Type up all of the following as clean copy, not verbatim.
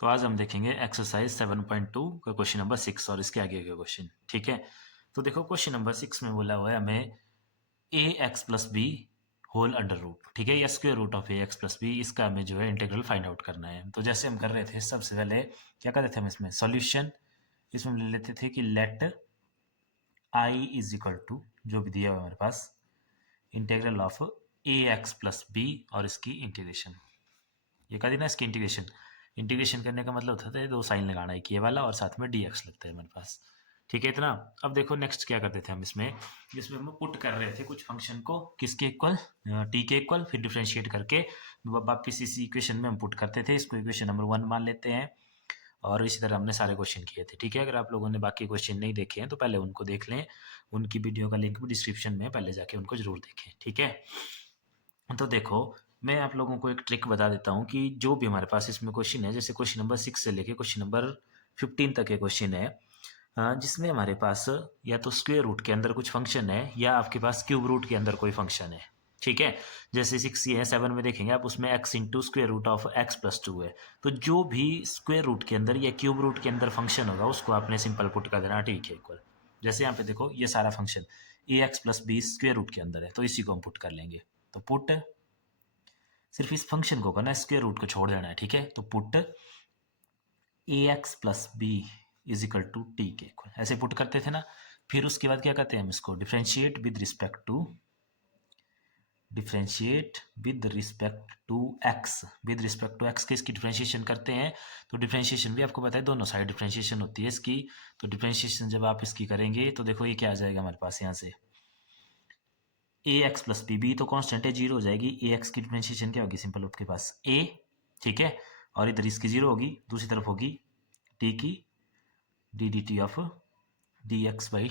तो आज हम देखेंगे एक्सरसाइज 7.2 का क्वेश्चन नंबर 6 और इसके आगे का क्वेश्चन। ठीक है, तो देखो क्वेश्चन नंबर 6 में बोला हुआ है हमें A x plus B whole under root, ठीक है, या square root of A x plus B, इसका हमें जो है इंटीग्रल फाइंड आउट करना है। तो जैसे हम कर रहे थे सबसे पहले क्या करते थे हम इसमें सॉल्यूशन, इसमें ले लेते थे कि let I is equal to जो भी दिया हुआ हमारे पास integral of A x plus B और इसकी इंटीग्रेशन। ये कर दी ना इसकी इंटीग्रेशन। इंटीग्रेशन करने का मतलब होता है दो साइन लगाना है, ये वाला और साथ में डी एक्स लगता है हमारे पास। ठीक है इतना। अब देखो नेक्स्ट क्या करते थे हम इसमें, जिसमें हम पुट कर रहे थे कुछ फंक्शन को किसके इक्वल, टी के इक्वल, फिर डिफ्रेंशिएट करके वापिस इसी इक्वेशन में हम पुट करते थे। इसको इक्वेशन नंबर 1 मान लेते हैं और इसी तरह हमने सारे क्वेश्चन किए थे। ठीक है, अगर आप लोगों ने बाकी क्वेश्चन नहीं देखे हैं तो पहले उनको देख लें, उनकी वीडियो का लिंक भी डिस्क्रिप्शन में, पहले जाके उनको जरूर देखें। ठीक है, तो देखो मैं आप लोगों को एक ट्रिक बता देता हूँ कि जो भी हमारे पास इसमें क्वेश्चन है, जैसे क्वेश्चन नंबर 6 से लेके क्वेश्चन नंबर 15 तक के क्वेश्चन है, जिसमें हमारे पास या तो स्क्वायर रूट के अंदर कुछ फंक्शन है या आपके पास क्यूब रूट के अंदर कोई फंक्शन है। ठीक है, जैसे 6 ये है, 7 में देखेंगे आप, उसमें x into square root of x plus 2 है। तो जो भी स्क्वायर रूट के अंदर या क्यूब रूट के अंदर फंक्शन होगा उसको आपने सिंपल पुट कर देना टी के इक्वल। जैसे यहाँ पे देखो ये सारा function A x plus B square root के अंदर है, तो इसी को हम पुट कर लेंगे। तो पुट सिर्फ इस फंक्शन को करना है, स्क्वायर रूट को छोड़ देना है। ठीक है, तो put a x plus b is equal to t के इक्वल, ऐसे पुट करते थे ना। फिर उसके बाद क्या करते हैं हम इसको differentiate with respect to, differentiate with respect to x, with respect to x के इसकी डिफ्रेंशिएशन करते हैं। तो डिफ्रेंशिएशन भी आपको पता है दोनों साइड डिफ्रेंशिएशन होती है इसकी। तो डिफ्रेंशिएशन जब आप इसकी करेंगे तो देखो ये क्या आ जाएगा हमारे पास यहाँ से, ए एक्स प्लस बी, बी तो कॉन्स्टेंट है, जीरो हो जाएगी। ए एक्स की डिफ्रेंशिएशन क्या होगी, सिंपल आपके पास ए, ठीक है, और इधर इसकी जीरो होगी, दूसरी तरफ होगी टी की D D T of D X by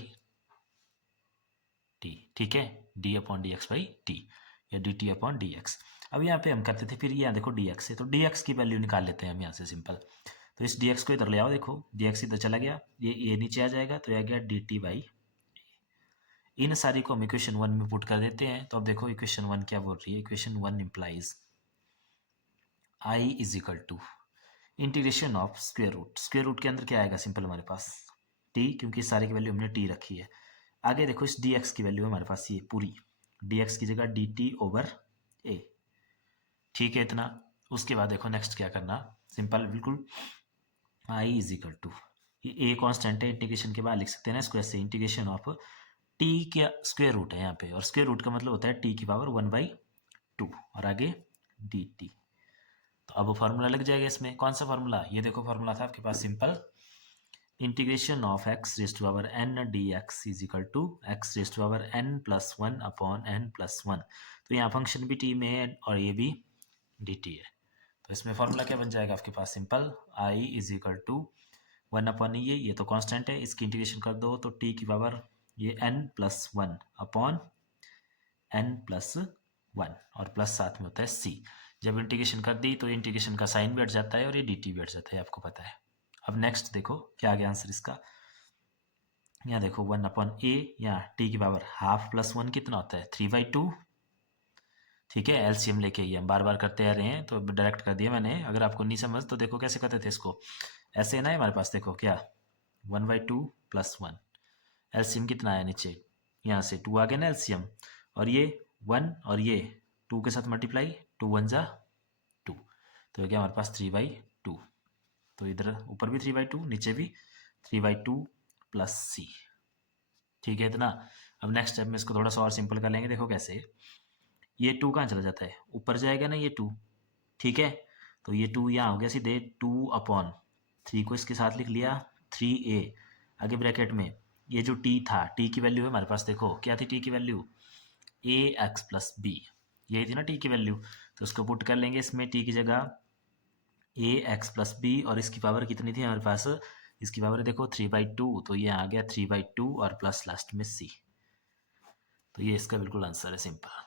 T. ठीक है, D upon D X by T या D T upon D X. अब यहाँ पे हम करते थे, फिर यहाँ देखो डी एक्स है, तो डी एक्स की वैल्यू निकाल लेते हैं हम यहाँ से सिंपल। तो इस डी एक्स को इधर ले आओ, देखो डी एक्स इधर चला गया, ये नीचे आ जाएगा, तो यह आ गया डी टी बाई। इन सारी को हम इक्वेशन 1 में पुट कर देते हैं। तो अब देखो इक्वेशन 1 क्या बोल रही है, equation 1 implies I is equal to integration of square root, square root के अंदर क्या आएगा सिंपल हमारे पास टी, क्योंकि इस सारे की वैल्यू हमने टी रखी है। आगे देखो इस डी एक्स की वैल्यू है हमारे पास ये पूरी, डी एक्स की जगह डी टी ओवर ए। ठीक है इतना। उसके बाद देखो नेक्स्ट क्या करना, सिंपल बिल्कुल, आई इज इक्वल टू, ये ए कॉन्स्टेंट है, इंटीग्रेशन के बाद लिख सकते हैं ना इसको ऐसे, इंटीग्रेशन ऑफ टी का स्क्वायर रूट है यहाँ पे, और स्क्वायर रूट का मतलब होता है टी की पावर 1/2 और आगे डी टी। तो अब फार्मूला लग जाएगा इसमें, कौन सा फार्मूला, ये देखो फार्मूला था आपके पास simple, integration of X raise to power N D x is equal to X raise to power N plus 1 upon N plus 1। तो यहाँ फंक्शन भी टी में है और ये भी डी टी है। तो इसमें फार्मूला क्या बन जाएगा आपके पास simple, I is equal to 1 upon ये तो कांस्टेंट है, इसकी इंटीग्रेशन कर दो तो टी की पावर ये n plus 1 upon n plus 1 और प्लस साथ में होता है c। जब इंटीग्रेशन कर दी तो इंटीग्रेशन का साइन भी हट जाता है और ये डी टी भी हट जाता है, आपको पता है। अब नेक्स्ट देखो क्या आ गया आंसर इसका, यहाँ देखो 1 अपॉन ए, यहाँ टी की पावर हाफ प्लस 1 कितना होता है 3/2। ठीक है, एलसीएम लेके ये हम बार बार करते आ रहे हैं तो डायरेक्ट कर दिया मैंने। अगर आपको नहीं समझ तो देखो कैसे करते थे इसको, ऐसे ना हमारे पास देखो क्या 1/2 प्लस 1, एलसीएम कितना आया नीचे, यहाँ से 2 आ गया ना एलसीएम, और ये 1 और ये 2 के साथ मल्टीप्लाई, 2 1 जा 2, तो ये क्या हमारे पास 3/2। तो इधर ऊपर भी 3/2 नीचे भी 3/2 प्लस सी। ठीक है इतना। अब नेक्स्ट स्टेप में इसको थोड़ा सा और सिंपल कर लेंगे, देखो कैसे, ये 2 कहाँ चला जाता है, ऊपर जाएगा ना ये 2। ठीक है, तो ये 2 यहाँ हो गया सीधे 2 अपॉन 3 को इसके साथ लिख लिया 3a, आगे ब्रैकेट में ये जो t था, t की वैल्यू है हमारे पास, देखो क्या थी t की वैल्यू, ए एक्स प्लस बी, यही थी ना t की वैल्यू। तो उसको पुट कर लेंगे इसमें, t की जगह ए एक्स प्लस बी, और इसकी पावर कितनी थी हमारे पास, इसकी पावर देखो 3/2, तो ये आ गया 3/2 और प्लस लास्ट में c। तो ये इसका बिल्कुल आंसर है सिंपल।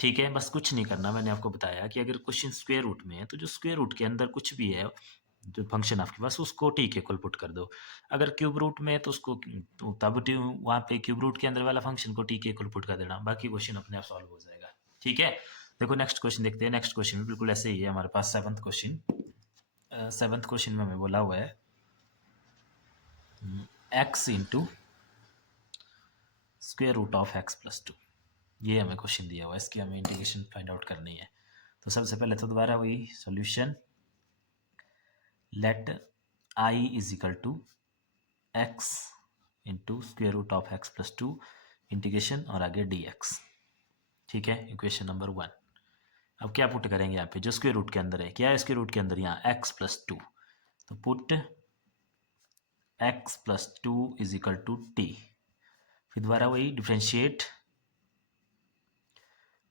ठीक है, बस कुछ नहीं करना, मैंने आपको बताया कि अगर क्वेश्चन स्क्वायर रूट में है तो जो स्क्वायर रूट के अंदर कुछ भी है जो फंक्शन आपके पास, उसको टी के इक्वल पुट कर दो। अगर क्यूब रूट में है तो उसको तो तब वहाँ पे क्यूब रूट के अंदर वाला फंक्शन को टी के इक्वल पुट कर देना, बाकी क्वेश्चन अपने आप सॉल्व हो जाएगा। ठीक है, देखो नेक्स्ट क्वेश्चन देखते हैं। नेक्स्ट क्वेश्चन बिल्कुल ऐसे ही है हमारे पास, 7th क्वेश्चन। 7th क्वेश्चन में हमें बोला हुआ है x into square root of x plus 2। ये हमें क्वेश्चन दिया हुआ है, इसकी हमें इंटीग्रेशन फाइंड आउट करनी है। तो सबसे पहले तो दोबारा वही solution, let I is equal to x into square root of x plus 2 integration और आगे dx। ठीक है, इक्वेशन नंबर 1। अब क्या पुट करेंगे यहाँ पे, जो स्क्वेयर रूट के अंदर है, क्या है स्क्वेयर रूट के अंदर, यहाँ x प्लस 2, तो put x plus 2 is equal to t। फिर दोबारा वही differentiate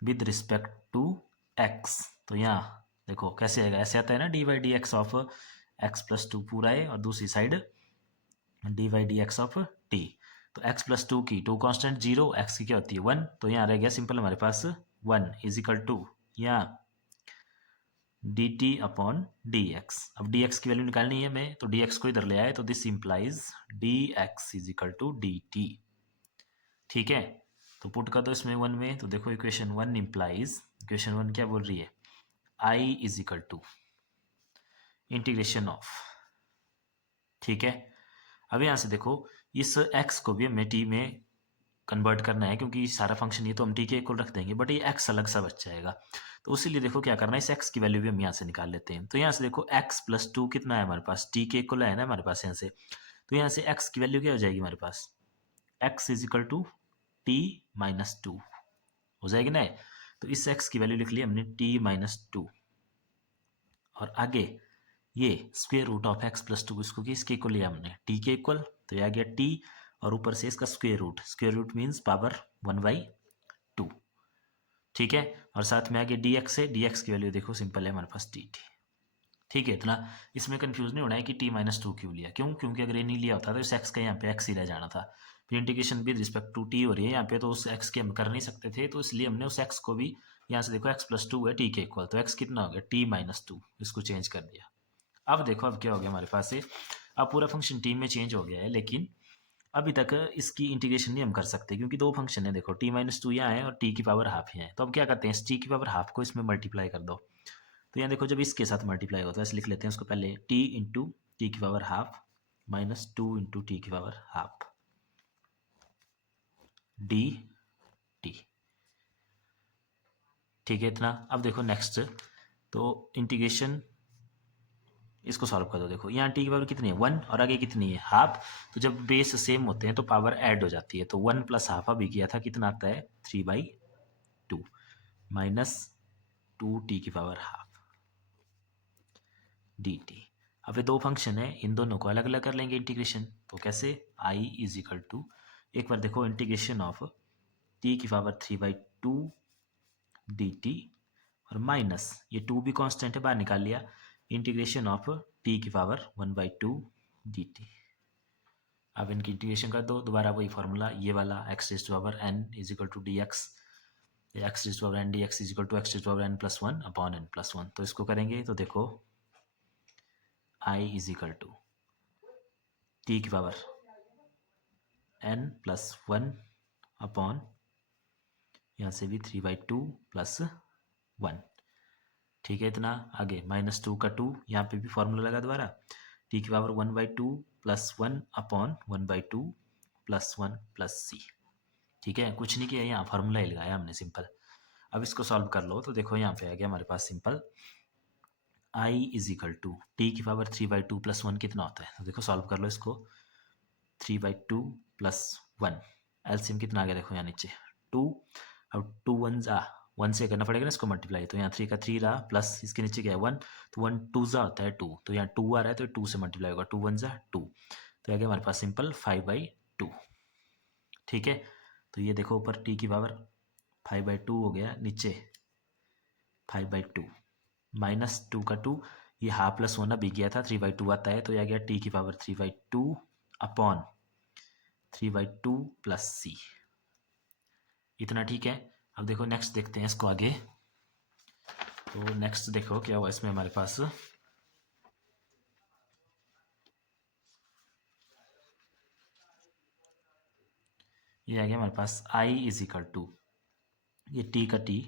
with respect to x। तो यहाँ देखो कैसे आएगा, ऐसे आता है ना, d y d x of x plus 2 पूरा है, और दूसरी side d y d x of t. तो x प्लस 2 की 2 कांस्टेंट 0, x की क्या होती है 1, तो यहाँ रह गया सिंपल हमारे पास 1 इज इक्वल टू यहाँ D T upon D X. अब डी एक्स की वैल्यू निकालनी है हमें, तो डी एक्स को इधर ले आए, तो this implies d x is equal to D T. ठीक है, तो पुट कर दो इसमें 1 में, तो देखो इक्वेशन 1 इंप्लाइज, इक्वेशन 1 क्या बोल रही है, I is equal to integration of. ठीक है, अब यहाँ से देखो इस x को भी हमें t में कन्वर्ट करना है, क्योंकि सारा फंक्शन ये तो हम t के इक्वल रख देंगे, बट ये x अलग सा बच जाएगा। तो उसीलिए देखो क्या करना है, इस x की वैल्यू भी हम यहाँ से निकाल लेते हैं। तो यहाँ से देखो x प्लस 2 कितना है हमारे पास, t के इक्वल है ना हमारे पास यहाँ से। तो यहाँ से x की वैल्यू क्या हो जाएगी हमारे पास, x is equal to t minus 2 हो जाएगी ना। तो इस x की वैल्यू लिख ली हमने t माइनस 2, और आगे ये square root of x plus 2, इसको किसके इक्वल लिया हमने, t के इक्वल, तो ये आ गया t, और ऊपर से इसका स्क्वेयर रूट मीन्स पावर 1/2। ठीक है, और साथ में आगे dx है, dx की वैल्यू देखो सिंपल है हमारे पास dt। ठीक है, इतना इसमें कंफ्यूज नहीं होना है कि t माइनस 2 क्यों लिया, क्यों, क्योंकि अगर ये नहीं लिया होता तो इस x का यहाँ पे x ही रह जाना था। फिर integration with respect to t हो रही है यहाँ पे, तो उस x के हम कर नहीं सकते थे, तो इसलिए हमने उस x को भी यहाँ से देखो x प्लस 2 है t के इक्वल, तो x कितना हो गया t माइनस 2, इसको चेंज कर दिया। अब देखो अब क्या हो गया हमारे पास से, अब पूरा फंक्शन टी में चेंज हो गया है, लेकिन अभी तक इसकी इंटीग्रेशन नहीं हम कर सकते, क्योंकि दो फंक्शन है, देखो टी माइनस 2 यहाँ है और टी की पावर हाफ यहाँ है। तो अब क्या करते हैं, इस टी की पावर हाफ को इसमें मल्टीप्लाई कर दो। तो यहाँ देखो जब इसके साथ मल्टीप्लाई होता है, ऐसे लिख लेते हैं उसको पहले, टी इंटू टी की power half minus 2 into T की पावर हाफ डी टी। ठीक है इतना। अब देखो नेक्स्ट, तो इंटीग्रेशन इसको सॉल्व कर दो, देखो यहाँ टी की पावर कितनी है 1, और आगे कितनी है हाफ। तो जब बेस सेम होते हैं तो पावर ऐड हो जाती है, तो 1 प्लस हाफ अभी किया था, कितना आता है 3/2 माइनस 2t की पावर हाफ डी टी। अब ये दो फंक्शन है, इन दोनों को अलग अलग कर लेंगे इंटीग्रेशन, तो कैसे, i इज इक्वल टू, एक बार देखो इंटीग्रेशन ऑफ t की पावर 3/2 डी टी, और माइनस ये 2 भी कांस्टेंट है, बाहर निकाल लिया, इंटीग्रेशन ऑफ t की पावर 1/2 डी टी। अब इनकी इंटीग्रेशन कर दो, दोबारा वही फॉर्मूला ये वाला, x raise to power n is equal to d x, x raise to power n d x is equal to x raise to power n plus 1 upon n plus 1। तो इसको करेंगे तो देखो i is equal to t की power n plus 1 upon यहाँ से भी 3/2 plus 1। ठीक है इतना। आगे माइनस 2 का 2, यहाँ पे भी फॉर्मूला लगा दोबारा, t की power 1/2 plus 1 upon 1/2 plus 1 plus c। ठीक है, कुछ नहीं किया, यहाँ फार्मूला ही लगाया हमने सिंपल। अब इसको सॉल्व कर लो, तो देखो यहाँ पे आ गया हमारे पास simple, i is equal to T की पावर 3/2 प्लस 1 कितना होता है, तो देखो सॉल्व कर लो इसको, 3/2 प्लस 1, एलसीएम कितना आ गया देखो यहाँ नीचे 2। अब 2 1 जा 1 से करना पड़ेगा ना इसको मल्टीप्लाई, तो यहाँ 3 का 3 रहा, प्लस इसके नीचे क्या है 1, तो 1 2 जा होता है 2, तो यहाँ 2 आ रहा है तो 2 से मल्टीप्लाई होगा, 2 1 जा 2, तो आ गया हमारे पास सिंपल 5/2। ठीक है, तो ये देखो ऊपर t की पावर 5/2 हो गया, नीचे 5/2 माइनस 2 का 2, ये हाफ प्लस 1 अभी गया था, 3/2 आता है, तो ये आ गया t की पावर 3/2 अपॉन 3/2 प्लस c। इतना ठीक है। अब देखो नेक्स्ट देखते हैं इसको आगे, तो नेक्स्ट देखो क्या हुआ इसमें हमारे पास, ये आ गया हमारे पास i इज इक्वल टू ये t का t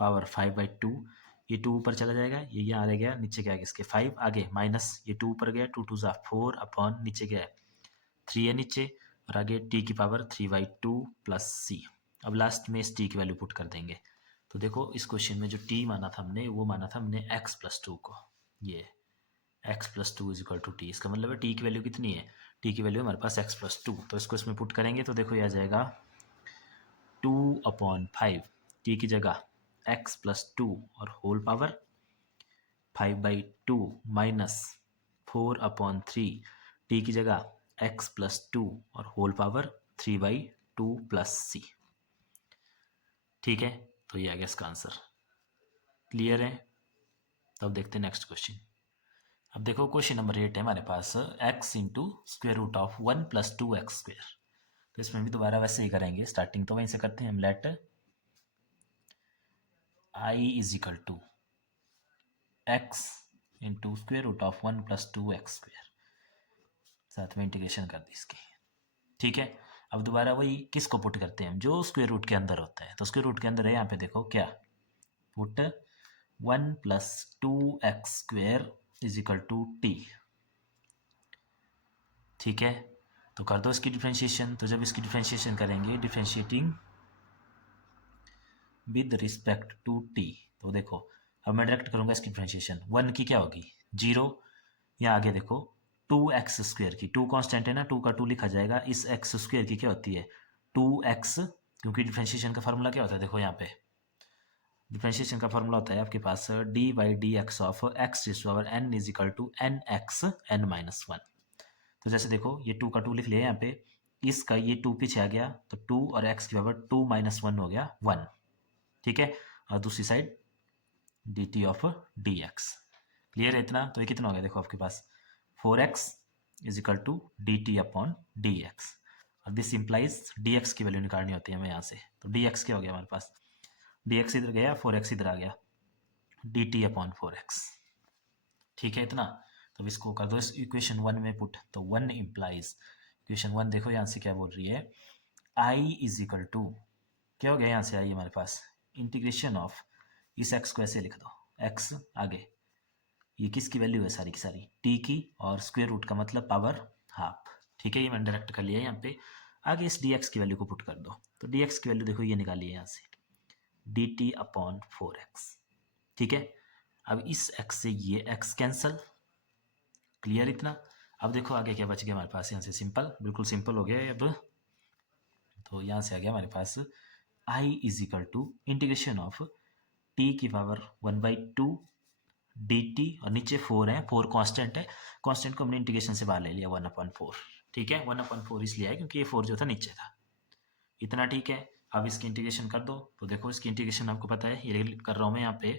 पावर 5/2 ये 2 ऊपर चला जाएगा, ये यहाँ आ गया, नीचे क्या है इसके 5, आगे माइनस ये 2 ऊपर गया, 2 2 ज़ा 4 अपॉन नीचे क्या है 3 है नीचे, और आगे t की पावर 3/2 प्लस c। अब लास्ट में इस t की वैल्यू पुट कर देंगे। तो देखो इस क्वेश्चन में जो t माना था हमने, वो माना था हमने x प्लस 2 को, ये x plus 2 is equal to t. इसका मतलब है t की वैल्यू कितनी है, t की वैल्यू हमारे पास x प्लस 2, तो इसको इसमें पुट करेंगे तो देखो ये आ जाएगा 2/5, t की जगह x प्लस 2 और होल पावर 5/2 माइनस 4/3, t की जगह x प्लस 2 और होल पावर 3/2 प्लस c। ठीक है, तो ये आ गया इसका आंसर। क्लियर है? तो अब देखते हैं नेक्स्ट क्वेश्चन। अब देखो क्वेश्चन नंबर 8 है हमारे पास, x into square root of 1 plus 2x square. तो इसमें भी दोबारा वैसे ही करेंगे, स्टार्टिंग तो वहीं से करते हैं हम। Let i is equal to x into square root of 1 plus 2x square, साथ में इंटीग्रेशन कर दी इसकी। ठीक है, अब दोबारा वही किसको पुट करते हैं हम, जो स्क्वेयर रूट के अंदर होता है। तो स्क्वेयर रूट के अंदर है यहाँ पे देखो क्या, put 1 plus 2x square is equal to t. ठीक है, तो कर दो इसकी डिफ्रेंशिएशन। तो जब इसकी डिफ्रेंशिएशन करेंगे, differentiating with respect to T, तो देखो अब मैं डायरेक्ट करूंगा इसकी डिफ्रेंशिएशन। 1 की क्या होगी 0, यहाँ आगे देखो 2x स्क्वेयर की, 2 कांस्टेंट है ना, 2 का 2 लिखा जाएगा। इस x स्क्वेयर की क्या होती है 2x, क्योंकि डिफ्रेंशिएशन का फार्मूला क्या होता है, देखो यहाँ पे डिफ्रेंशिएशन का फार्मूला होता है आपके पास d/dx of x raise to power n is equal to nx n-1। तो जैसे देखो ये 2 का 2 लिख लिया यहाँ पे, इसका ये 2 पीछे आ गया, तो 2 और x की पावर 2 - 1 हो गया 1। ठीक है, और दूसरी side dt of dx। Clear है इतना? तो ये कितना हो गया देखो आपके पास 4x is equal to dt upon dx, और दिस इम्प्लाइज dx की वैल्यू निकालनी होती है हमें यहाँ से। तो dx क्या हो गया हमारे पास, dx इधर गया, 4x इधर आ गया, dt अपॉन 4x। ठीक है इतना? तो इसको कर दो इस इक्वेशन 1 में पुट। तो 1 इम्प्लाइज, इक्वेशन 1 देखो यहाँ से क्या बोल रही है, i इज इक्वल टू क्या हो गया यहाँ से, आई हमारे पास इंटीग्रेशन ऑफ, इस x को ऐसे लिख दो, x आगे ये किसकी वैल्यू है सारी की सारी t की, और स्क्वायर रूट का मतलब पावर हाफ। ठीक है, ये मैंने डायरेक्ट कर लिया है यहाँ पे। आगे इस dx की वैल्यू को पुट कर दो, तो dx की वैल्यू देखो ये निकाली है यहाँ से dt अपॉन 4x। ठीक है, अब इस x से ये x कैंसल। क्लियर इतना? अब देखो आगे क्या बच गया हमारे पास, यहाँ से सिंपल, बिल्कुल सिंपल हो गया अब। तो यहाँ से आ गया हमारे पास i is equal to integration of t की पावर 1/2 dt, और नीचे 4 है, 4 कांस्टेंट है, कांस्टेंट को हमने इंटीग्रेशन से बाहर ले लिया 1/4। ठीक है, 1/4 इसलिए है क्योंकि ये 4 जो था नीचे था। इतना ठीक है, अब इसकी इंटीग्रेशन कर दो। तो देखो इसकी इंटीग्रेशन आपको पता है, ये कर रहा हूँ मैं यहाँ पे,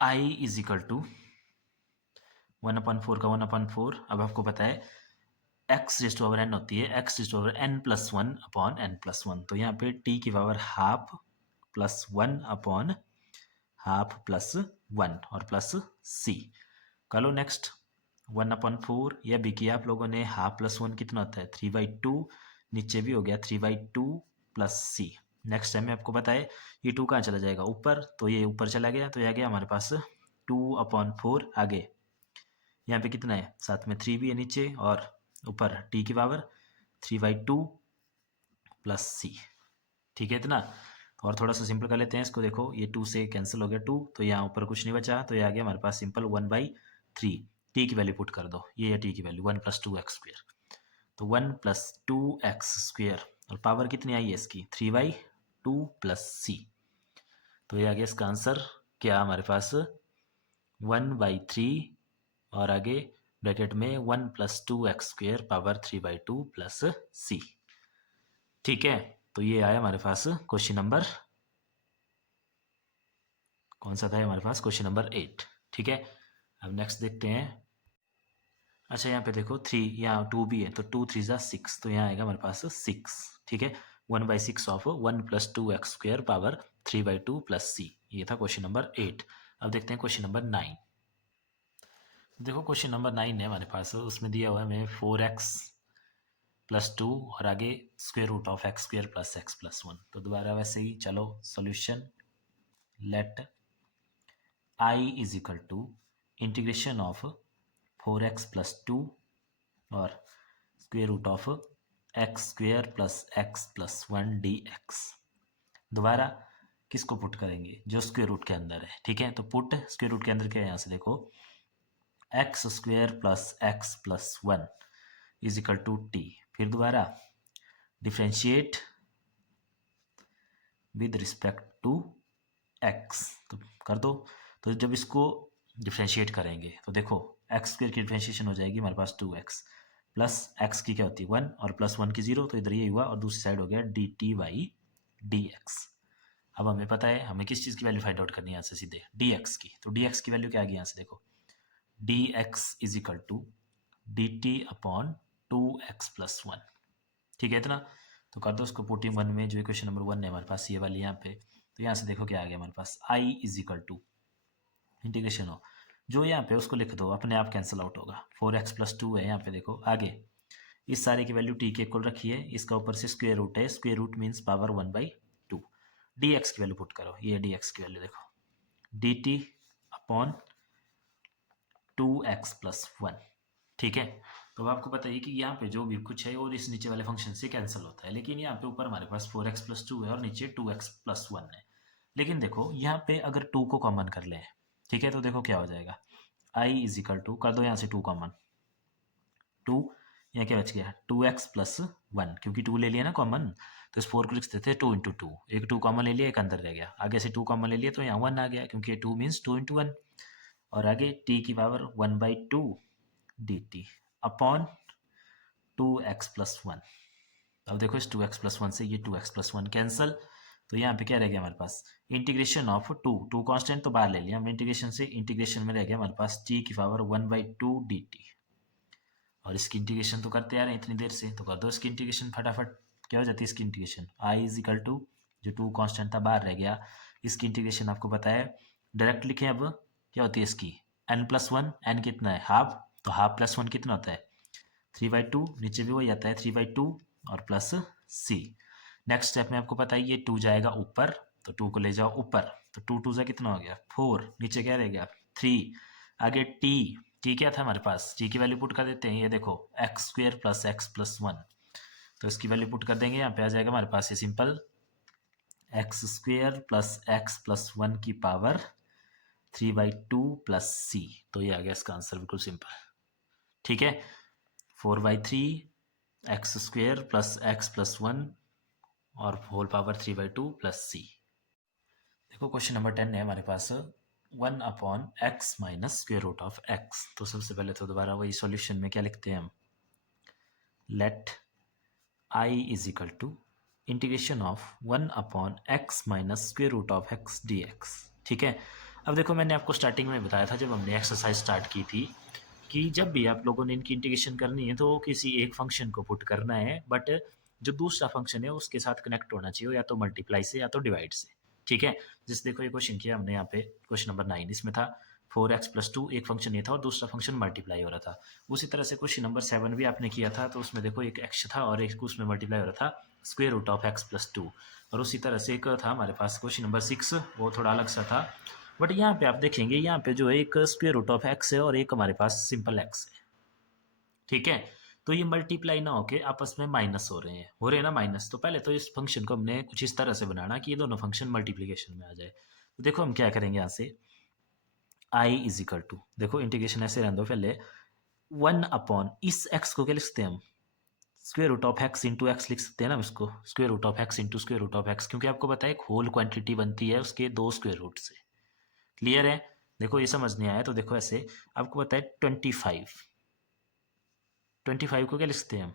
i इज इक्वल टू 1/4 का 1/4। अब आपको पता है x raise to power n होती है x raise to power n+1 upon n+1। तो यहाँ पे t की power half plus 1 upon half plus 1 और प्लस c। कर लो नेक्स्ट, 1/4 यह भी किया आप लोगों ने, हाफ प्लस 1 कितना होता है 3/2, नीचे भी हो गया 3/2 प्लस c। नेक्स्ट टाइम में आपको पता है ये 2 कहाँ चला जाएगा ऊपर, तो ये ऊपर चला गया, तो ये आ गया हमारे पास 2/4। आगे यहाँ पे कितना है, साथ में 3 भी है नीचे, और ऊपर t की पावर 3/2 प्लस c। ठीक है इतना? और थोड़ा सा सिंपल कर लेते हैं इसको। देखो ये 2 से कैंसिल हो गया 2, तो यहाँ ऊपर कुछ नहीं बचा, तो ये आ गया हमारे पास सिंपल 1/3। t की वैल्यू पुट कर दो, ये है t की वैल्यू 1 + 2x स्क्वेयर। तो 1 + 2x स्क्वेयर, और पावर कितनी आई है इसकी 3/2 प्लस c। तो ये आ गया इसका आंसर क्या हमारे पास 1/3, और आगे ब्रैकेट में 1 + 2x square power 3/2 plus c। ठीक है, तो ये आया हमारे पास क्वेश्चन नंबर, कौन सा था हमारे पास, क्वेश्चन नंबर 8। ठीक है, अब नेक्स्ट देखते हैं। अच्छा यहाँ पे देखो 3, यहाँ 2 भी है, तो 2 3 ज़ा 6, तो यहाँ आएगा हमारे पास 6। ठीक है, 1/6 of 1 + 2x square power 3/2 plus c। ये था क्वेश्चन नंबर 8। अब देखते हैं क्वेश्चन नंबर 9। देखो क्वेश्चन नंबर 9 है हमारे पास, उसमें दिया हुआ है हमें 4x +2 और आगे square root of x square plus x plus 1। तो दोबारा वैसे ही चलो solution, let I is equal to integration of 4x plus 2 और square root of x square plus x plus 1 d x. दोबारा किसको पुट करेंगे, जो स्क्वायर रूट के अंदर है, ठीक है। तो पुट स्क्वायर रूट के अंदर क्या है, यहाँ से देखो x square plus x plus 1 is equal to t. फिर दोबारा differentiate with respect to x, तो कर दो। तो जब इसको डिफ्रेंशिएट करेंगे तो देखो एक्स स्क्वायर की डिफ्रेंशिएशन हो जाएगी हमारे पास 2x प्लस एक्स की क्या होती है 1 और प्लस 1 की 0, तो इधर ये हुआ और दूसरी साइड हो गया D T by D X. अब हमें पता है हमें किस चीज़ की वैल्यू फाइंड आउट करनी है यहाँ से सीधे डी एक्स की। तो डी एक्स की वैल्यू क्या आ गई यहाँ से देखो, d x is equal to D T upon 2x plus 1, ठीक है इतना। तो कर दो उसको पुटिंग 1 में, जो इक्वेशन नंबर 1 है हमारे पास ये वाली यहाँ पे। तो यहाँ से देखो क्या आ गया हमारे पास, आई इज इक्वल टू इंटीग्रेशन हो, जो यहाँ पे उसको लिख दो, अपने आप कैंसिल आउट होगा। 4x प्लस 2 है यहाँ पे देखो आगे, इस सारे की वैल्यू टी के इक्वल रखी है, इसका ऊपर से स्क्वायर रूट है, square root means power 1/2। D x की वैल्यू पुट करो, ये डी एक्स की वैल्यू देखो d T upon 2x plus 1, ठीक है। तो अब आपको पता है कि यहाँ पे जो भी कुछ है और इस नीचे वाले फंक्शन से कैंसिल होता है, लेकिन यहाँ पे ऊपर हमारे पास 4x प्लस 2 है और नीचे 2x प्लस 1 है। लेकिन देखो यहाँ पे अगर 2 को कॉमन कर लें, ठीक है, तो देखो क्या हो जाएगा, आई इज इक्वल टू, कर दो यहाँ से 2 कॉमन, 2 यहाँ क्या बच गया 2x प्लस 1, क्योंकि 2 ले लिया ना कॉमन, तो इस 4 को लिख देते 2 इंटू 2, एक 2 कॉमन ले लिया, एक अंदर रह गया, आगे से 2 कॉमन ले लिया तो यहाँ 1 आ गया, क्योंकि 2 मीन्स 2 इंटू 1, और आगे t की power 1/2 dt upon 2x plus 1। अब देखो इस 2x प्लस 1 से ये 2x प्लस 1 कैंसल, तो यहाँ पे क्या रह गया हमारे पास, इंटीग्रेशन ऑफ 2 कांस्टेंट तो बाहर ले लिया हम इंटीग्रेशन से, इंटीग्रेशन में रह गया हमारे पास t की पावर 1/2 dt। और इसकी इंटीग्रेशन तो करते आ रहे हैं इतनी देर से, तो कर दो इसकी इंटीग्रेशन फटाफट, क्या हो जाती है इसकी integration, I is equal to, जो 2 कांस्टेंट था बाहर रह गया, इसकी इंटीग्रेशन आपको पता है, डायरेक्ट लिखें अब, क्या होती है इसकी n प्लस 1, n कितना है हाफ, तो हाफ प्लस 1 कितना होता है 3/2, नीचे भी वही आता है 3/2 और प्लस c। नेक्स्ट स्टेप में आपको पता है ये 2 जाएगा ऊपर, तो 2 को ले जाओ ऊपर, तो 2 2 कितना हो गया 4, नीचे क्या रहेगा 3, आगे t क्या था हमारे पास, t की वैल्यू पुट कर देते हैं, ये देखो x square plus x plus 1, तो इसकी वैल्यू पुट कर देंगे, यहाँ पे आ जाएगा हमारे पास ये simple x square plus x plus 1 की पावर 3/2 प्लस c। तो ये आ गया इसका आंसर, बिल्कुल सिंपल, ठीक है। 4/3 x square plus x plus 1 और होल पावर 3/2 प्लस c। देखो क्वेश्चन नंबर 10 है हमारे पास, 1 upon x minus square root of x. तो सबसे पहले तो दोबारा वही सॉल्यूशन में क्या लिखते हैं हम, let I is equal to integration of 1 upon x minus square root of x d x, ठीक है। अब देखो मैंने आपको स्टार्टिंग में बताया था जब हमने एक्सरसाइज स्टार्ट की थी, कि जब भी आप लोगों ने इनकी इंटीग्रेशन करनी है तो किसी एक फंक्शन को पुट करना है, बट जो दूसरा फंक्शन है उसके साथ कनेक्ट होना चाहिए, या तो मल्टीप्लाई से या तो डिवाइड से, ठीक है। जैसे देखो ये क्वेश्चन किया हमने यहाँ पे, क्वेश्चन नंबर 9, इसमें था 4x प्लस 2, एक फंक्शन ये था और दूसरा फंक्शन मल्टीप्लाई हो रहा था। उसी तरह से क्वेश्चन नंबर 7 भी आपने किया था, तो उसमें देखो एक x था और एक उसमें मल्टीप्लाई हो रहा था square root of x plus 2, और उसी तरह से एक था हमारे पास क्वेश्चन नंबर 6, वो थोड़ा अलग सा था, बट यहाँ पे आप देखेंगे यहाँ पे जो है एक स्क्वायर रूट ऑफ x है और एक हमारे पास सिंपल x है, ठीक है। तो ये मल्टीप्लाई ना होके आपस में माइनस हो रहे हैं ना माइनस, तो पहले तो इस फंक्शन को हमने कुछ इस तरह से बनाना कि ये दोनों फंक्शन मल्टीप्लीकेशन में आ जाए। तो देखो हम क्या करेंगे यहाँ से, आई इज इक्वल टू, देखो इंटीग्रेशन ऐसे रहने दो, पहले 1 अपॉन इस x को क्या लिख सकते हैं हम, square root of x into x लिख सकते हैं ना इसको, square root of x into square root of x, क्योंकि आपको पता है एक होल क्वांटिटी बनती है उसके 2 स्क्वायर रूट से, क्लियर है। देखो ये समझ नहीं आया तो देखो ऐसे, आपको पता है 25 को क्या लिख सकते हैं हम,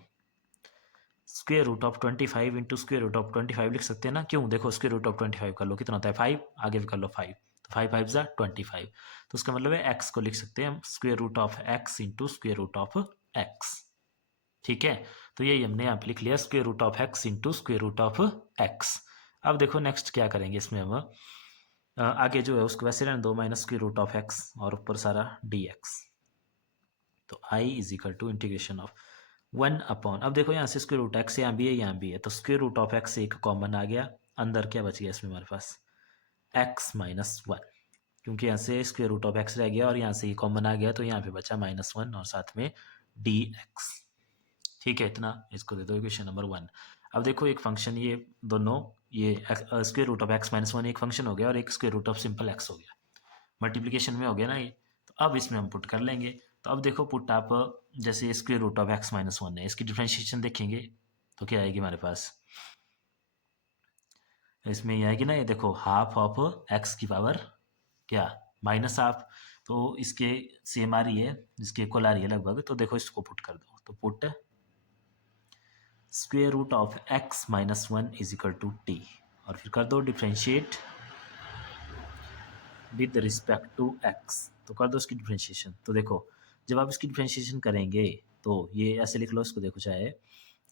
square root of 25 into square root of 25 लिख सकते हैं ना, क्यों, देखो स्क्वायर रूट ऑफ 25 कर लो कितना होता है 5, आगे भी कर लो 5, तो 5 5 जा 25, तो उसका मतलब है एक्स को लिख सकते हैं हम square root of x into square root of x, ठीक है। तो यही हमने यहाँ पे लिख लिया square root of x into square root of x. अब देखो नेक्स्ट क्या करेंगे इसमें हम, आगे जो है उसको वैसे रहने दो minus square root of x और ऊपर सारा डी एक्स। तो I is equal to integration of one upon, अब देखो यहाँ से स्क्वायर रूट एक्स यहाँ भी है यहाँ भी है, तो स्क्वायर रूट ऑफ एक्स एक कॉमन आ गया, अंदर क्या बच गया इसमें हमारे पास एक्स माइनस वन, क्योंकि यहाँ से स्क्वायर रूट ऑफ एक्स रह गया और यहाँ से ये कॉमन आ गया, तो यहाँ पे बचा माइनस वन और साथ में डी एक्स। ठीक है, इतना इसको दे दो इक्वेशन नंबर वन। अब देखो एक फंक्शन, ये दोनों, ये square root of x minus one एक फंक्शन हो गया और एक square root of simple x हो गया, मल्टीप्लिकेशन में हो गया ना ये। तो अब इसमें हम पुट कर लेंगे। तो अब देखो पुट आप, जैसे square root of x minus one है, इसकी डिफ्रेंशिएशन देखेंगे तो क्या आएगी हमारे पास, इसमें ये आएगी ना, ये देखो हाफ ऑफ एक्स की पावर क्या माइनस हाफ, तो इसके सेम आ रही है, इसके इक्वल आ रही है लगभग, तो देखो इसको पुट कर दो, तो put square root of x minus one is equal to t, और फिर कर दो differentiate with respect to x, तो कर दो इसकी डिफ्रेंशिएशन। तो देखो जब आप इसकी डिफ्रेंशिएशन करेंगे तो ये ऐसे लिख लो इसको, देखो चाहे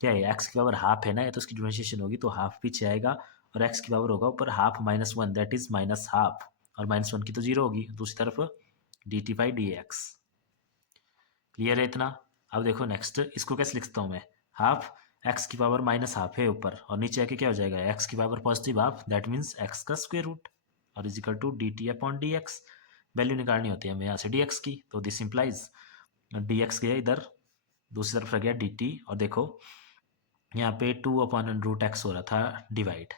क्या है, एक्स की पावर हाफ है ना, या तो इसकी डिफ्रेंशिएशन होगी तो हाफ पीछे आएगा और एक्स की पावर होगा ऊपर half minus one, that is minus half, और माइनस वन की तो जीरो होगी, दूसरी तरफ D T by D x. Clear है इतना। अब देखो नेक्स्ट, इसको कैसे लिखता हूँ मैं, हाफ एक्स की पावर माइनस हाफ है ऊपर, और नीचे आके क्या हो जाएगा, एक्स की power positive half, that means x का स्क्वायर रूट, और is equal to D T upon D x. Value निकालनी होती है हमें यहाँ से डी एक्स की, तो दिस इंप्लाइज डी एक्स गया इधर, दूसरी तरफ रह गया डी टी, और देखो यहाँ पे टू अपॉन रूट एक्स हो रहा था डिवाइड,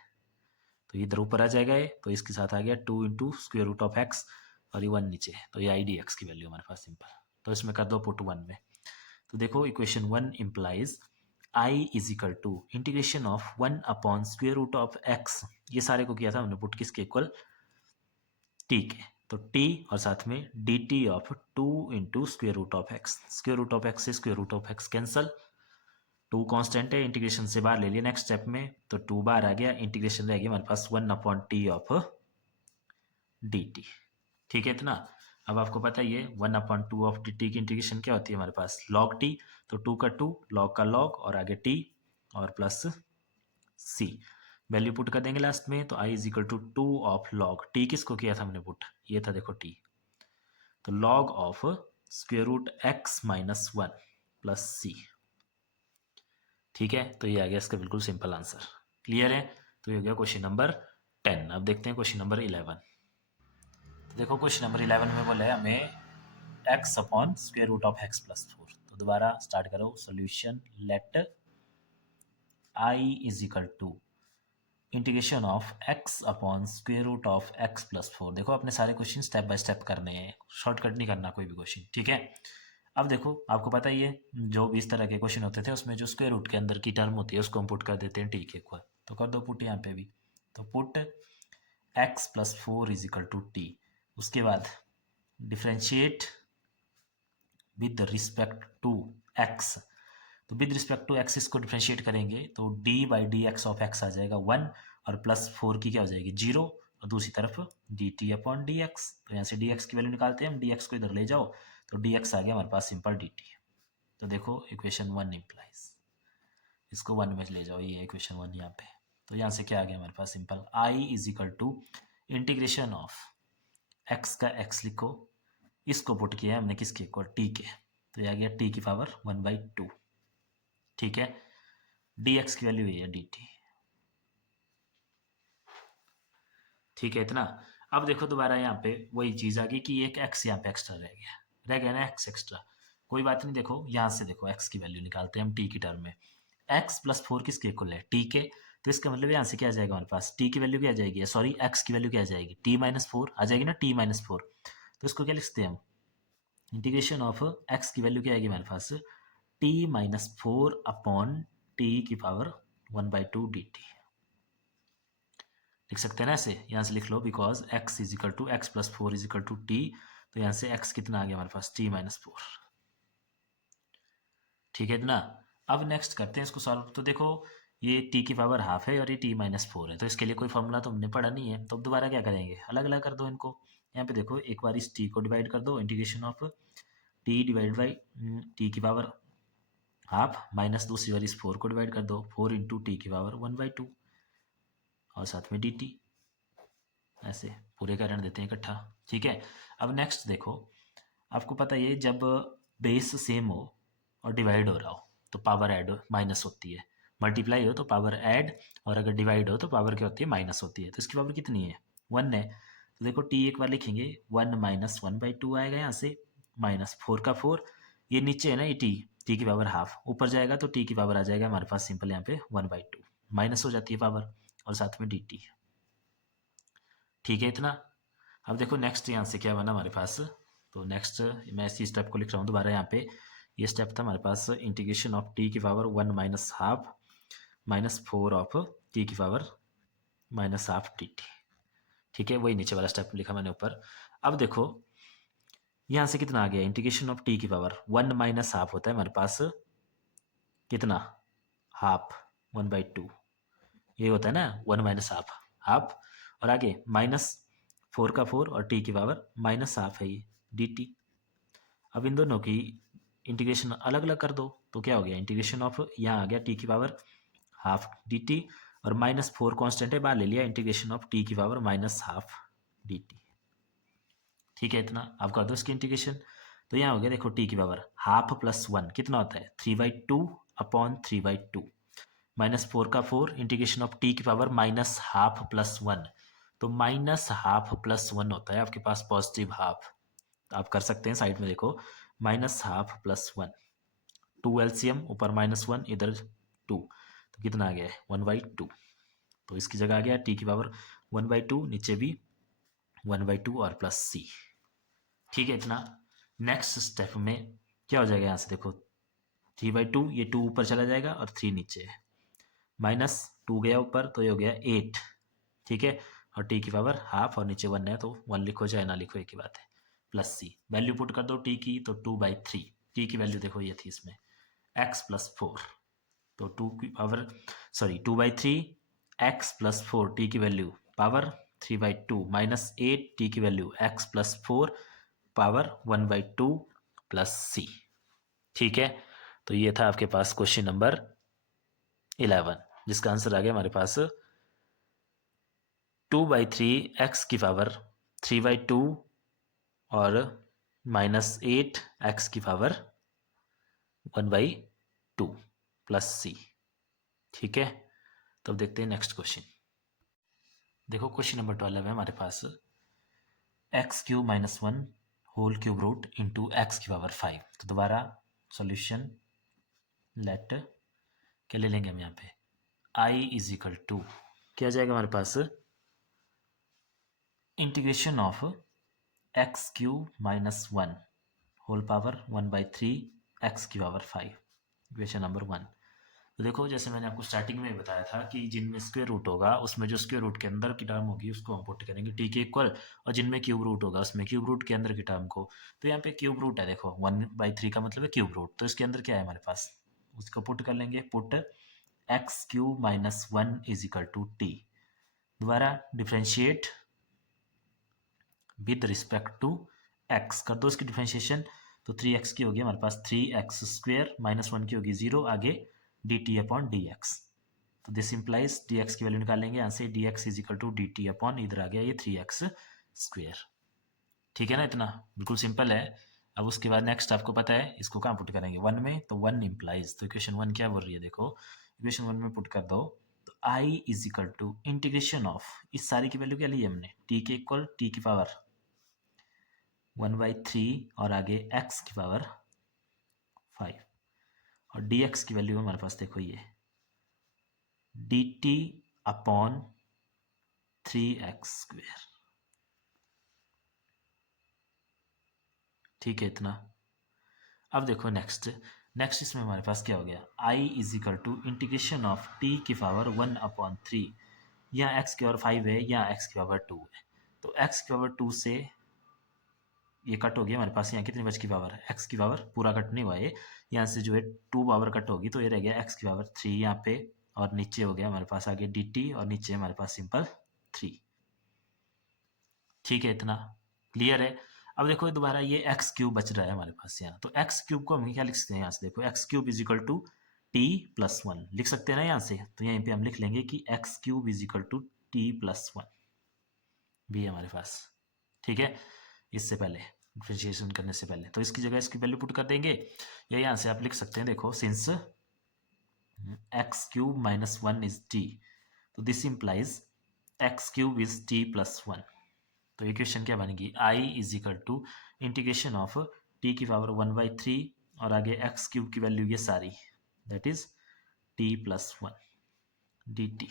तो इधर ऊपर आ जाएगा ये, तो इसके साथ आ गया two into square root of x, और ये वन नीचे, तो ये आई डी एक्स की वैल्यू हमारे पास सिंपल। तो इसमें कर दो पुट वन में, तो देखो equation one implies I is equal to integration of one upon square root of x, ये सारे को किया था हमने पुट किसके इक्वल, टी के, तो टी और साथ में D T of two into square root of x, square root of X से square root of X cancel, two constant है, इंटीग्रेशन से बाहर ले लिया नेक्स्ट स्टेप में, तो टू बाहर आ गया, इंटीग्रेशन रह गया हमारे पास one upon T of D T. ठीक है इतना। अब आपको पता ही है one upon two of D T की इंटीग्रेशन क्या होती है हमारे पास, लॉग टी, तो टू का टू, लॉग का लॉग, और आगे टी और प्लस सी, वैल्यू पुट कर देंगे लास्ट में, तो I is equal to two of log T, किसको किया था हमने पुट, ये था देखो टी, तो log of square root X minus one plus C. ठीक है, तो ये आ गया इसका बिल्कुल सिंपल आंसर। क्लियर है, तो ये हो गया क्वेश्चन नंबर 10। अब देखते हैं क्वेश्चन नंबर 11। तो देखो क्वेश्चन नंबर 11 में बोला है हमें x upon square root of x plus four, तो दोबारा स्टार्ट करो solution, let I is equal to integration of x upon square root of x plus four. देखो अपने सारे क्वेश्चन स्टेप बाय स्टेप करने हैं, शॉर्टकट नहीं करना कोई भी क्वेश्चन, ठीक है। अब देखो आपको पता ही है जो भी इस तरह के क्वेश्चन होते थे उसमें जो स्क्वायर रूट के अंदर की टर्म होती है उसको हम पुट कर देते हैं टी के इक्वल, तो कर दो पुट यहाँ पे भी, तो put X plus four is equal to T, उसके बाद differentiate with respect to x, तो विद रिस्पेक्ट टू एक्स इसको डिफ्रेंशिएट करेंगे तो D by D x of X आ जाएगा वन, और प्लस फोर की क्या हो जाएगी जीरो, और दूसरी तरफ D T upon D x, तो यहाँ से डी एक्स की वैल्यू निकालते हैं हम, डी एक्स को इधर ले जाओ तो डी एक्स आ गया हमारे पास सिंपल डी टी। तो देखो इक्वेशन वन इम्प्लाइज, इसको वन में ले जाओ, ये इक्वेशन वन यहाँ पे, तो यहाँ से क्या आ गया हमारे पास simple, I is equal to integration of X का एक्स लिखो, इसको पुट किया है हमने किसके इक्वल टी के, तो ये आ गया टी की पावर वन बाई टू। ठीक है, डी एक्स की वैल्यू ये है डी टी। ठीक है इतना। अब देखो दोबारा यहाँ पे वही चीज़ आ गई कि एक एक्स यहाँ पे एक्स्ट्रा रह गया ना एक्स एक्स्ट्रा, कोई बात नहीं, देखो यहाँ से देखो एक्स की वैल्यू निकालते हैं हम टी की टर्म में, एक्स प्लस फोर किसके इक्वल है टी के, तो इसका मतलब यहाँ से क्या आ जाएगा हमारे पास, टी की वैल्यू क्या आ जाएगी, सॉरी एक्स की वैल्यू क्या आ जाएगी, टी माइनस फोर आ जाएगी ना, टी माइनस फोर, तो इसको क्या लिखते हैं हम, इंटीग्रेशन ऑफ एक्स की वैल्यू क्या आएगी हमारे पास, T minus four upon T की power one by two D T, लिख सकते हैं ना ऐसे, यहाँ से लिख लो because x is equal to X plus four is equal to T, तो यहाँ से x कितना आ गया हमारे पास t माइनस फोर। ठीक है इतना। अब नेक्स्ट करते हैं इसको सॉल्व, तो देखो ये t की पावर हाफ है और ये t माइनस फोर है, तो इसके लिए कोई फॉर्मूला तो हमने पढ़ा नहीं है, तो अब दोबारा क्या करेंगे, अलग अलग कर दो इनको। यहाँ पे देखो एक बार इस t को डिवाइड कर दो, integration of t divide by t की पावर हाफ, माइनस दूसरी बार इस फोर को डिवाइड कर दो, फोर इंटू टी की पावर वन बाई टू, और साथ में डी टी, ऐसे पूरे का ऋण देते हैं इकट्ठा। ठीक है, अब नेक्स्ट देखो, आपको पता है जब बेस सेम हो और डिवाइड हो रहा हो तो पावर ऐड माइनस होती है, मल्टीप्लाई हो तो पावर ऐड, और अगर डिवाइड हो तो पावर क्या होती है, माइनस होती है। तो इसकी पावर कितनी है, 1 है। तो देखो टी एक बार लिखेंगे, 1 माइनस 1/2 आएगा यहाँ से, माइनस 4 का 4, ये नीचे है ना ये टी की पावर हाफ, ऊपर जाएगा तो टी की पावर आ जाएगा हमारे पास सिंपल यहाँ पे 1/2, माइनस हो जाती है पावर, और साथ में डी टी। ठीक है इतना। अब देखो नेक्स्ट यहाँ से क्या बना हमारे पास, तो नेक्स्ट मैं इसी स्टेप को लिख रहा हूँ दोबारा यहाँ पे। ये स्टेप था हमारे पास, इंटीग्रेशन ऑफ टी की power 1 minus half minus 4 of T की power minus half D T. ठीक है, वही नीचे वाला स्टेप लिखा मैंने ऊपर। अब देखो यहाँ से कितना आ गया, इंटीग्रेशन ऑफ टी की पावर 1 माइनस हाफ होता है हमारे पास कितना, हाफ, 1/2, ये होता है ना 1 माइनस हाफ, हाफ, और आगे माइनस 4 का 4 और टी की पावर माइनस हाफ है ये डी टी। अब इन दोनों की इंटीग्रेशन अलग अलग कर दो, तो क्या हो गया, इंटीग्रेशन ऑफ यहाँ आ गया टी की पावर हाफ डी टी, और माइनस 4 कॉन्स्टेंट है, बाहर ले लिया, इंटीग्रेशन ऑफ टी की power minus half D T. ठीक है इतना, आप कर दो इसकी इंटीग्रेशन। तो यहाँ हो गया देखो टी की पावर हाफ प्लस 1 कितना होता है, 3/2 अपॉन 3/2, माइनस 4 का 4, इंटीग्रेशन ऑफ टी की पावर माइनस हाफ प्लस 1, तो माइनस हाफ प्लस 1 होता है आपके पास पॉजिटिव हाफ। आप कर सकते हैं साइड में देखो, माइनस हाफ प्लस 1, 2 एलसीएम, ऊपर -1 इधर 2, तो कितना आ गया है 1/2। तो इसकी जगह आ गया टी की पावर 1/2, नीचे भी 1/2 और प्लस सी। ठीक है इतना। नेक्स्ट स्टेप में क्या हो जाएगा, यहाँ से देखो 3/2, ये 2 ऊपर चला जाएगा और 3 नीचे है, -2 गया ऊपर तो ये हो गया 8। ठीक है, और टी की पावर हाफ और नीचे 1 है तो 1 लिखो चाहे ना लिखो एक ही बात है, प्लस सी। वैल्यू पुट कर दो टी की, तो 2/3, टी की वैल्यू देखो ये थी इसमें x प्लस 4, तो 2 की पावर 2/3 x प्लस 4, टी की वैल्यू पावर 3/2 माइनस 8, टी की value x plus 4 power 1/2 plus C. ठीक है, तो ये था आपके पास क्वेश्चन नंबर 11, जिसका आंसर आ गया हमारे पास 2/3 x की पावर 3/2 और -8 x की पावर 1/2 प्लस सी। ठीक है, तो अब देखते हैं नेक्स्ट क्वेश्चन। देखो क्वेश्चन नंबर 12 है हमारे पास, x³ - 1 whole cube root into x की पावर 5। तो दोबारा सॉल्यूशन लेट क्या ले लेंगे हम यहाँ पे, i इज इक्वल टू क्या आ जाएगा हमारे पास, integration of x³ - 1 whole power 1/3 X की पावर 5, इक्वेशन नंबर 1। तो देखो जैसे मैंने आपको स्टार्टिंग में बताया था कि जिनमें स्क्वायर रूट होगा उसमें जो स्क्वायर रूट के अंदर की टर्म होगी उसको हम पुट करेंगे टी के इक्वल, और जिनमें क्यूब रूट होगा उसमें क्यूब रूट के अंदर की टर्म को। तो यहाँ पे क्यूब रूट है देखो 1/3 का मतलब है क्यूब रूट, तो इसके अंदर क्या है हमारे पास, उसको पुट कर लेंगे, put x³ - 1 is equal to T. दोबारा differentiate with respect to x, कर दो इसकी डिफ्रेंशिएशन, तो 3x की होगी हमारे पास 3x² -1 की होगी 0, आगे dt अपॉन dx। तो दिस इंप्लाइज dx की वैल्यू निकालेंगे यहाँ से, dx is equal to dt upon इधर आ गया ये 3x²। ठीक है ना, इतना बिल्कुल सिंपल है। अब उसके बाद नेक्स्ट आपको पता है इसको कहाँ पुट करेंगे, 1 में, तो 1 इंप्लाइज, तो इक्वेशन 1 क्या बोल रही है देखो, इक्वेशन 1 में पुट कर दो, तो i is equal to integration of, इस सारी की वैल्यू क्या ली हमने, t के इक्वल t की पावर 1/3 और आगे x की पावर 5, और dx की वैल्यू हमारे पास देखो ये dt अपॉन 3x²। ठीक है इतना। अब देखो नेक्स्ट इसमें हमारे पास क्या हो गया, i is equal to integration of t की पावर 1/3, यहाँ x की पावर 5 है, यहाँ x की पावर 2 है, तो x की पावर 2 से ये कट हो गया हमारे पास, यहाँ कितनी बच की पावर है, x की पावर पूरा कट नहीं हुआ है, यहाँ से जो है 2 पावर कट होगी, तो ये रह गया x की पावर 3 यहाँ पे, और नीचे हो गया हमारे पास आगे dt, और नीचे हमारे पास सिंपल 3। ठीक है इतना क्लियर है। अब देखो दोबारा ये x³ बच रहा है हमारे पास यहाँ, तो x³ को हम क्या लिख सकते हैं, यहाँ से देखो x³ is equal to t + 1 लिख सकते हैं ना यहाँ से, तो यहीं पे हम लिख लेंगे कि x³ is equal to t + 1 भी है हमारे पास। ठीक है, इससे पहले डिफरेंशिएशन करने से पहले, तो इसकी जगह इसकी वैल्यू पुट कर देंगे, या यहाँ से आप लिख सकते हैं देखो, since X cube minus one is T, तो this implies X cube is T plus one. तो इक्वेशन क्या बनेगी, I is equal to integration of T की पावर 1/3 और आगे एक्स क्यूब की वैल्यू ये सारी, that is T plus one D T.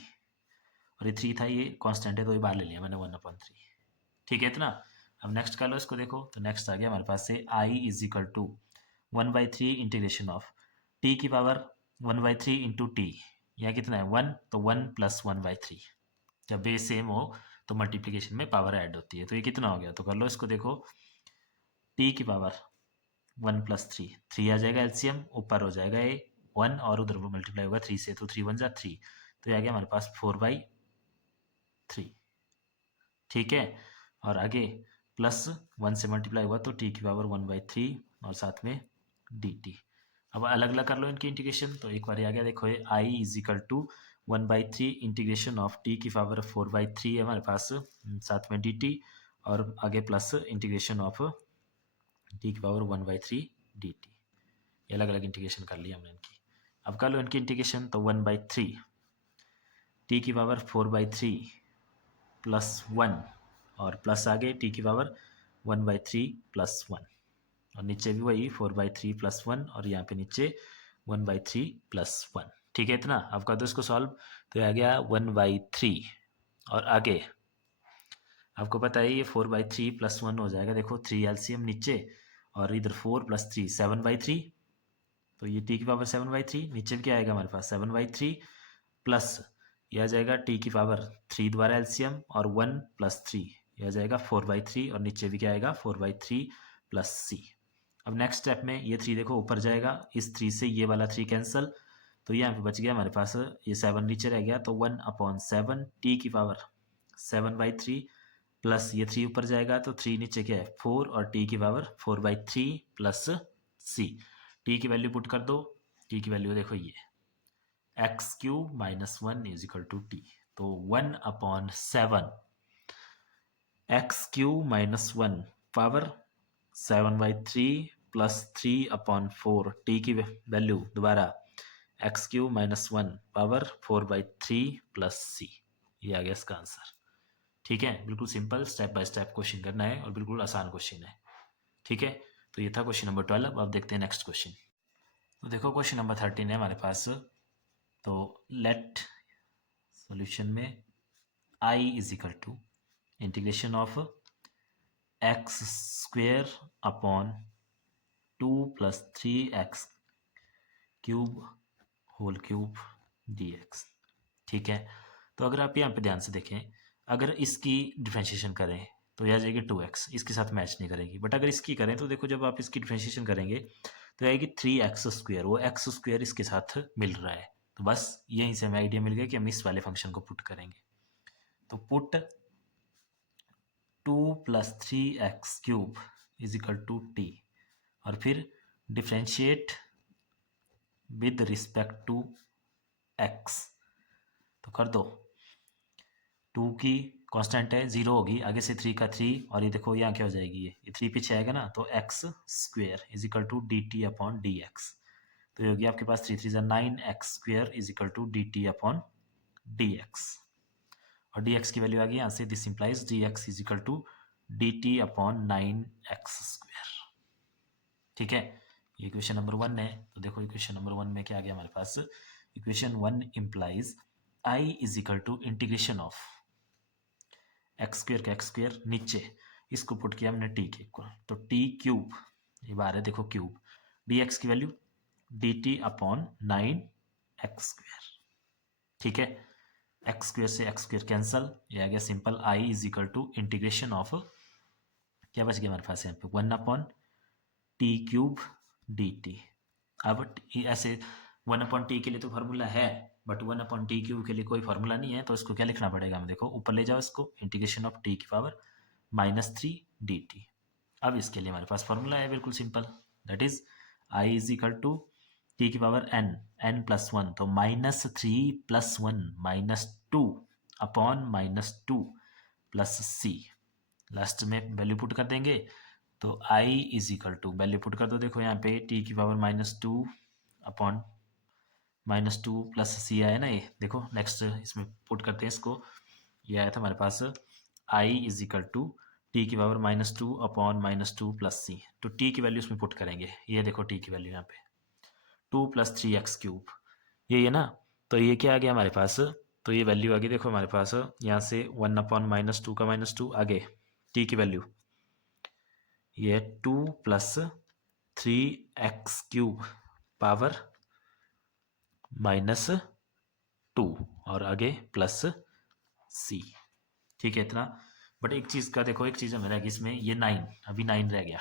और ये 3 था, ये कांस्टेंट है तो ये बाहर ले लिया मैंने 1/3। ठीक है इतना। अब नेक्स्ट कर लो इसको, देखो तो नेक्स्ट आ गया हमारे पास से I is equal to 1/3 integration of T की पावर 1/3 इंटू टी, यहाँ कितना है 1, तो 1 प्लस 1/3। जब बेस सेम हो तो मल्टीप्लिकेशन में पावर ऐड होती है, तो ये कितना हो गया, तो कर लो इसको, देखो टी की पावर 1 प्लस 3, 3 आ जाएगा एलसीएम, ऊपर हो जाएगा ये 1 और उधर मल्टीप्लाई होगा 3 से, तो 3 1 जा 3, तो ये आ गया हमारे पास 4/3। ठीक है, और आगे प्लस 1 से मल्टीप्लाई हुआ तो टी की पावर 1/3 और साथ में डी टी। अब अलग अलग कर लो इनकी इंटीग्रेशन, तो एक बार आ गया, देखो ये I is equal to 1/3 integration of T की पावर 4/3 है हमारे पास, साथ में डी टी, और आगे प्लस इंटीग्रेशन ऑफ टी की पावर 1/3 डी टी। ये अलग अलग इंटीग्रेशन कर लिया हमने इनकी। अब कर लो इनकी इंटीग्रेशन, तो 1/3 टी की पावर 4/3 प्लस 1 और प्लस आगे टी की पावर 1/3 प्लस 1, और नीचे भी वही 4/3 प्लस 1 और यहाँ पे नीचे 1/3 प्लस 1। ठीक है इतना। अब कर दो इसको सॉल्व, तो आ गया 1/3 और आगे आपको पता है ये 4/3 प्लस 1 हो जाएगा, देखो 3 एलसीएम नीचे और इधर 4 प्लस 3 7/3, तो ये टी की पावर 7/3, नीचे भी क्या आएगा हमारे पास 7/3 प्लस यह आ जाएगा टी की पावर 3 द्वारा एलसीएम और 1 प्लस 3, यह आ जाएगा 4/3 और नीचे भी क्या आएगा 4/3 प्लस सी। अब नेक्स्ट स्टेप में ये 3 देखो ऊपर जाएगा, इस 3 से ये वाला 3 कैंसिल, तो यहाँ पे बच गया हमारे पास ये 7 नीचे रह गया, तो 1/7 टी की पावर 7/3 प्लस ये 3 ऊपर जाएगा, तो 3 नीचे क्या है 4 और टी की पावर 4/3 प्लस सी। टी की वैल्यू पुट कर दो, टी की वैल्यू देखो ये x cube minus 1 is equal to T, तो 1/7 x cube minus 1 power 7/3 plus 3/4 t की वैल्यू दोबारा x cube minus 1 power 4/3 plus c. ये आ गया इसका आंसर। ठीक है, बिल्कुल simple step by step question करना है और बिल्कुल आसान क्वेश्चन है। ठीक है, तो ये था क्वेश्चन नंबर 12। अब देखते हैं नेक्स्ट क्वेश्चन। तो देखो क्वेश्चन नंबर 13 है हमारे पास, तो लेट सॉल्यूशन में I is equal to integration of x square upon 2 plus 3x cube whole cube dx। ठीक है, तो अगर आप यहाँ पे ध्यान से देखें, अगर इसकी डिफ्रेंशिएशन करें तो यह आ जाएगी 2x, इसके साथ मैच नहीं करेगी, बट अगर इसकी करें तो देखो जब आप इसकी डिफ्रेंशिएशन करेंगे तो आएगी 3x², वो x² इसके साथ मिल रहा है, तो बस यहीं से हमें आइडिया मिल गया कि हम इस वाले फंक्शन को पुट करेंगे। तो put 2 plus 3x³ is equal to t, और फिर differentiate with respect to x, तो कर दो 2 की कांस्टेंट है 0 होगी, आगे से 3 का 3 और ये देखो यहाँ क्या हो जाएगी, ये 3 पीछे आएगा ना, तो x² is equal to D T upon D x. तो ये होगी आपके पास 3 3 9x² is equal to D T upon D x, और डी एक्स की वैल्यू आ गई यहाँ से, this implies d x is equal to D T upon 9x²। ठीक है, ये इक्वेशन नंबर 1 है। तो देखो इक्वेशन नंबर 1 में क्या आ गया हमारे पास, equation 1 implies I is equal to integration of x² का x² नीचे इसको पुट किया हमने टी के इक्वल, तो t³ ये बार है देखो क्यूब, dx की वैल्यू dt अपॉन 9x²। ठीक है, x² से x² कैंसल, ये आ गया simple i is equal to integration of, क्या बच गया हमारे पास यहाँ पे 1/t³ dt। अब ऐसे 1/t के लिए तो फार्मूला है, बट 1/t³ के लिए कोई फार्मूला नहीं है, तो इसको क्या लिखना पड़ेगा हमें, देखो ऊपर ले जाओ इसको, इंटीग्रेशन ऑफ t की पावर -3 dt। अब इसके लिए हमारे पास फार्मूला है बिल्कुल simple, that is i is equal to t की पावर n प्लस 1, तो -3 plus 1 -2 upon -2 plus c, last में वैल्यू पुट कर देंगे, तो i is equal to value put कर दो, देखो यहाँ पे t की पावर -2 अपॉन -2 प्लस सी आया ना, ये देखो नेक्स्ट इसमें पुट करते हैं इसको। ये आया था हमारे पास आई इज इक्वल टू टी की पावर -2 अपॉन -2 प्लस सी। तो टी की वैल्यू इसमें पुट करेंगे, ये देखो टी की वैल्यू यहाँ पे 2 + 3x³ ये है ना। तो ये क्या आ गया हमारे पास, तो ये वैल्यू आ गई देखो हमारे पास यहाँ से 1/-2 का -2 आगे टी की वैल्यू ये 2 + 3x³ पावर -2 और आगे प्लस सी। ठीक है इतना। बट एक चीज़ का देखो, एक चीज़ हमें रह गई इसमें, ये 9 अभी 9 रह गया,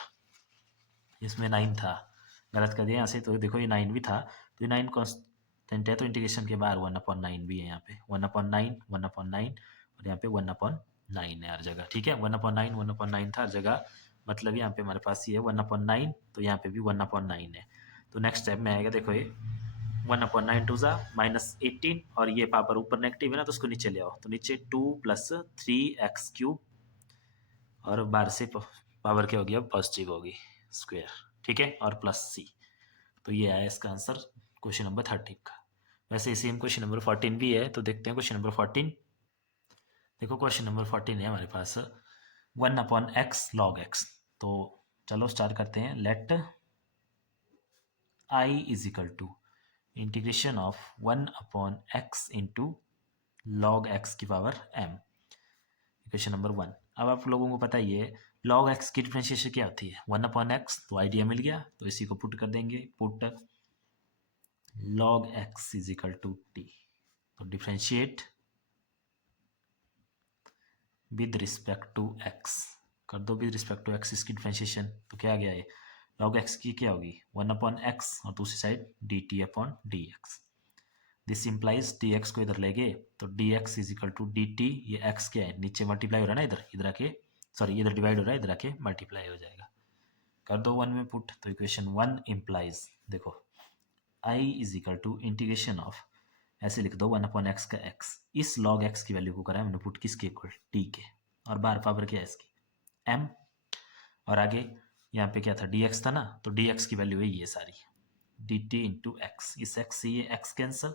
इसमें 9 था, गलत कर दिया यहाँ से। तो देखो ये 9 भी था, तो ये 9 कांस्टेंट है, तो इंटीग्रेशन के बाहर 1/9 भी है यहाँ पे, 1/9 1/9 और यहाँ पे 1/9 है हर जगह। ठीक है 1/9 1/9 था हर जगह, मतलब यहाँ पे हमारे पास ये है 1/9, तो यहाँ पे भी 1/9 है। तो नेक्स्ट स्टेप में आएगा देखो ये 1/9 2 ज़ा -18 और ये पावर ऊपर नेगेटिव है ना, तो उसको नीचे ले आओ, तो नीचे 2 + 3x³ और बाहर से पावर क्या होगी अब पॉजिटिव होगी स्क्वायर। ठीक है और प्लस सी। तो ये आया इसका आंसर क्वेश्चन नंबर 13 का। वैसे सेम क्वेश्चन नंबर 14 भी है, तो देखते हैं क्वेश्चन नंबर 14। देखो क्वेश्चन नंबर 14 है हमारे पास 1/x log x। तो चलो स्टार्ट करते हैं। Let I is equal to integration of 1/x into log x की पावर m। Equation number 1। अब आप लोगों को पता ही है log x की डिफरेंशिएशन क्या होती है, 1/x, तो आइडिया मिल गया, तो इसी को पुट कर देंगे, put log x is equal to t। तो differentiate with respect to x कर दो, विद रिस्पेक्ट टू x इसकी डिफरेंशिएशन। तो क्या आ गया है log x की क्या होगी 1/x और दूसरी side dt/dx। This implies dx को इधर ले गए तो dx is equal to dt, ये x क्या है नीचे मल्टीप्लाई हो रहा है ना, इधर इधर आके सॉरी इधर डिवाइड हो रहा है, इधर आके मल्टीप्लाई हो जाएगा। कर दो 1 में पुट, तो इक्वेशन 1 इम्प्लाइज देखो I is equal to integration of, ऐसे लिख दो 1/x का x, इस log x की वैल्यू को करा है मैंने पुट किसके इक्वल t के, और बाहर पावर क्या है इसकी m, और आगे यहाँ पे क्या था dx था ना, तो dx की वैल्यू है ये सारी dt इंटू x, इस x से ये x कैंसल,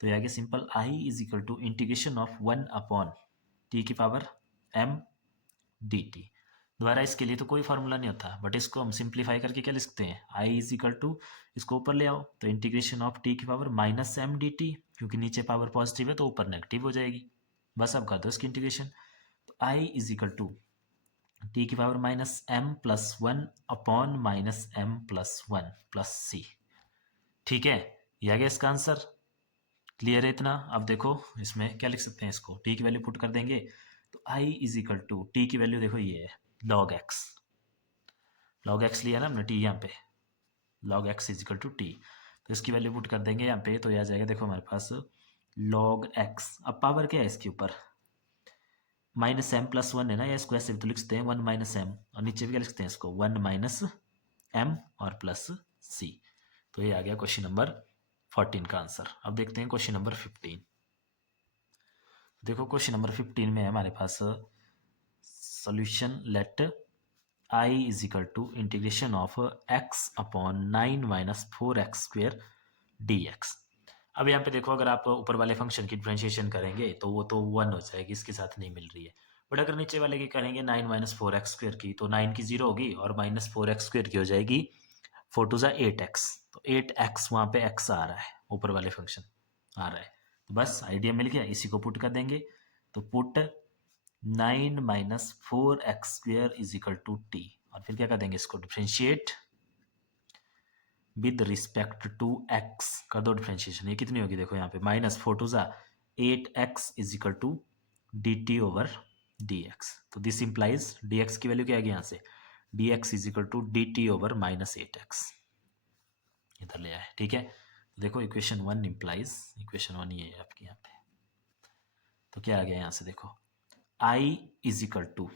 तो ये आगे simple I is equal to integration of 1/t की पावर m dt। दोबारा इसके लिए तो कोई फार्मूला नहीं होता, बट इसको हम सिंप्लीफाई करके क्या लिखते हैं I इज इक्वल टू, इसको ऊपर ले आओ तो इंटीग्रेशन ऑफ t की पावर -m dt, क्योंकि नीचे पावर पॉजिटिव है तो ऊपर नेगेटिव हो जाएगी, बस अब कर दो इसकी इंटीग्रेशन। तो I is equal to t की power -m+1 upon -m+1 plus c। ठीक है ये आ गया इसका आंसर। क्लियर है इतना। अब देखो इसमें क्या लिख सकते हैं, इसको t की वैल्यू पुट कर देंगे, तो I is equal to t की वैल्यू देखो ये है log x, log x लिया ना हमने t यहाँ पे, log x is equal to t, तो इसकी वैल्यू पुट कर देंगे यहाँ पे, तो ये आ जाएगा देखो हमारे पास log x। अब पावर क्या है इसके ऊपर -m+1 है ना, या इसको ऐसे भी तो लिख सकते हैं 1 - m, और नीचे भी क्या लिख सकते हैं इसको 1 - m और प्लस c। तो ये आ गया क्वेश्चन नंबर 14 का आंसर। अब देखते हैं क्वेश्चन नंबर 15। देखो क्वेश्चन नंबर 15 में है हमारे पास solution let I is equal to integration of x upon 9 - 4x² dx। अब यहाँ पे देखो अगर आप ऊपर वाले फंक्शन की डिफरेंशिएशन करेंगे तो वो तो 1 हो जाएगी, इसके साथ नहीं मिल रही है। बट अगर नीचे वाले की करेंगे 9 - 4x² की, तो 9 की 0 होगी और -4x² की हो जाएगी 4 2 ज़ा 8x, तो 8x वहाँ पे x आ रहा है, ऊपर वाले फंक्शन आ रहा है, तो बस आइडिया मिल गया, इसी को पुट कर देंगे। तो put 9 - 4x² is equal to t, और फिर क्या कर देंगे इसको differentiate with respect to x कर दो डिफ्रेंशिएशन। ये कितनी होगी देखो यहाँ पे -4 2 ज़ा 8x is equal to dt/dx। तो दिस इंप्लाइज dx की वैल्यू क्या आएगी यहाँ से dx is equal to dt/-8x, इधर ले आए। ठीक है देखो इक्वेशन 1 इंप्लाइज, इक्वेशन 1 ये है आपकी यहाँ पे, तो क्या आ गया यहाँ से देखो I is equal to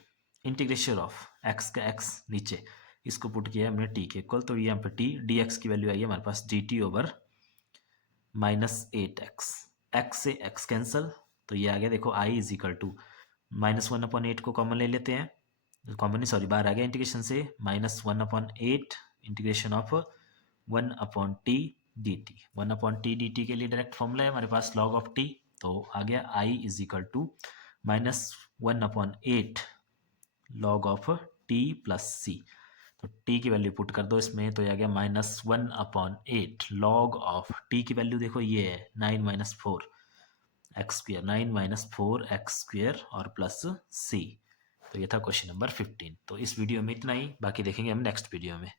integration of x का x नीचे, इसको पुट किया हमने t के इक्वल, तो यहाँ पे t dx की वैल्यू आई है हमारे पास dt/-8x, x से x कैंसल, तो ये आ गया देखो I इज इक्वल टू -1/8 को कॉमन ले लेते हैं, कॉमन नहीं सॉरी बाहर आ गया इंटीग्रेशन से, -1/8 integration of 1/t D T. 1/t dt के लिए डायरेक्ट फॉर्मूला है हमारे पास log ऑफ t, तो आ गया i is equal to -1/8 log of t plus c। तो t की वैल्यू पुट कर दो इसमें, तो ये आ गया -1/8 log ऑफ t की वैल्यू देखो ये है 9 - 4 x², 9 - 4 x² और प्लस c। तो ये था क्वेश्चन नंबर 15। तो इस वीडियो में इतना ही, बाकी देखेंगे हम नेक्स्ट वीडियो में।